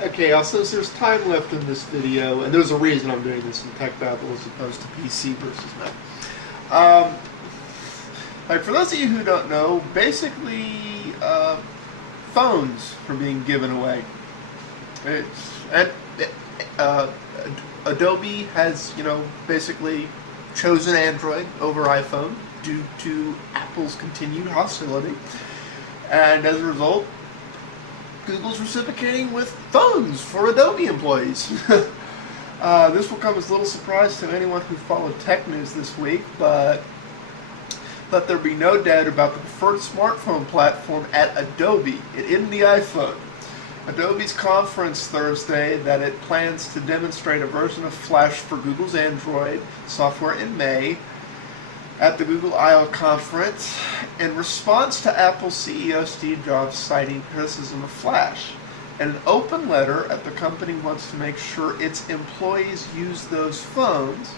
Okay, also, there's time left in this video, and there's a reason I'm doing this in Tech Babel as opposed to PC versus Mac. Like, for those of you who don't know, basically, phones are being given away. Adobe has, basically chosen Android over iPhone due to Apple's continued hostility. And as a result, Google's reciprocating with phones for Adobe employees. This will come as little surprise to anyone who followed tech news this week, but let there be no doubt about the preferred smartphone platform at Adobe. It isn't the iPhone. Adobe's conference Thursday that it plans to demonstrate a version of Flash for Google's Android software in May at the Google I/O conference in response to Apple CEO Steve Jobs citing criticism of Flash. In an open letter, the company wants to make sure its employees use those phones.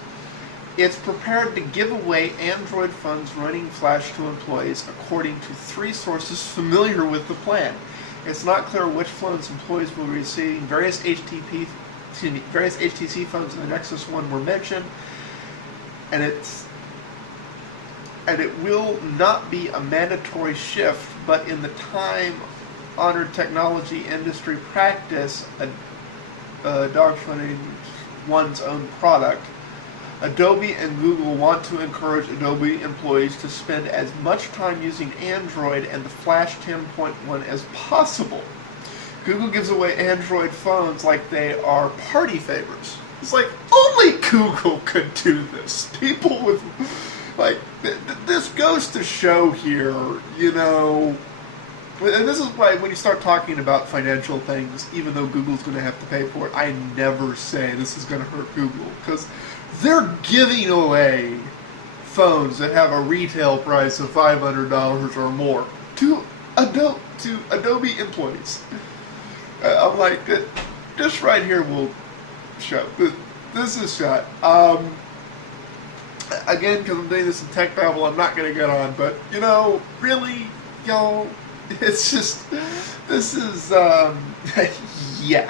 It's prepared to give away Android phones running Flash to employees, according to 3 sources familiar with the plan. It's not clear which phones employees will be receiving. Various HTC phones in the Nexus One were mentioned, and it will not be a mandatory shift, but in the time-honored technology industry practice, dogfooding one's own product. Adobe and Google want to encourage Adobe employees to spend as much time using Android and the Flash 10.1 as possible. Google gives away Android phones like they are party favors. It's like, only Google could do this. People with, like, this goes to show here, and this is why when you start talking about financial things, even though Google's going to have to pay for it, I never say this is going to hurt Google, because they're giving away phones that have a retail price of $500 or more to Adobe employees. I'm like, this right here will show. This is shot. Again, because I'm doing this in Tech Babel, I'm not going to get on, but, really, y'all, it's just, this is, yeah.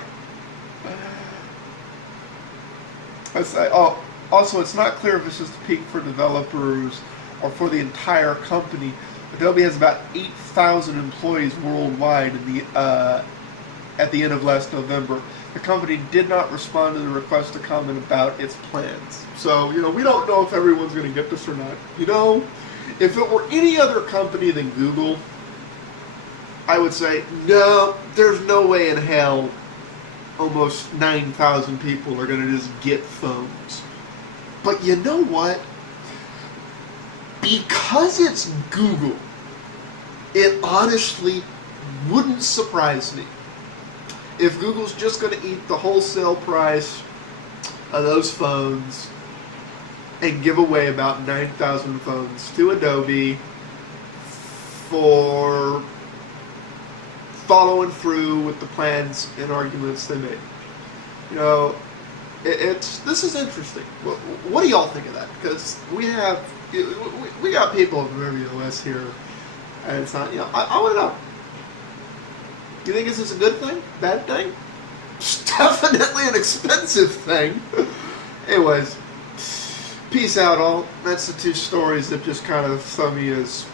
Also, it's not clear if this is the peak for developers or for the entire company. Adobe has about 8,000 employees worldwide at the end of last November. The company did not respond to the request to comment about its plans. So, we don't know if everyone's going to get this or not. If it were any other company than Google, I would say, no, there's no way in hell almost 9,000 people are going to just get phones. But you know what? Because it's Google, it honestly wouldn't surprise me if Google's just going to eat the wholesale price of those phones and give away about 9,000 phones to Adobe for following through with the plans and arguments they made. This is interesting. What do y'all think of that? Because we got people from every OS here, and it's not. I want to know. You think this is a good thing? Bad thing? It's definitely an expensive thing. Anyways, peace out, all. That's the 2 stories that just kind of throw me as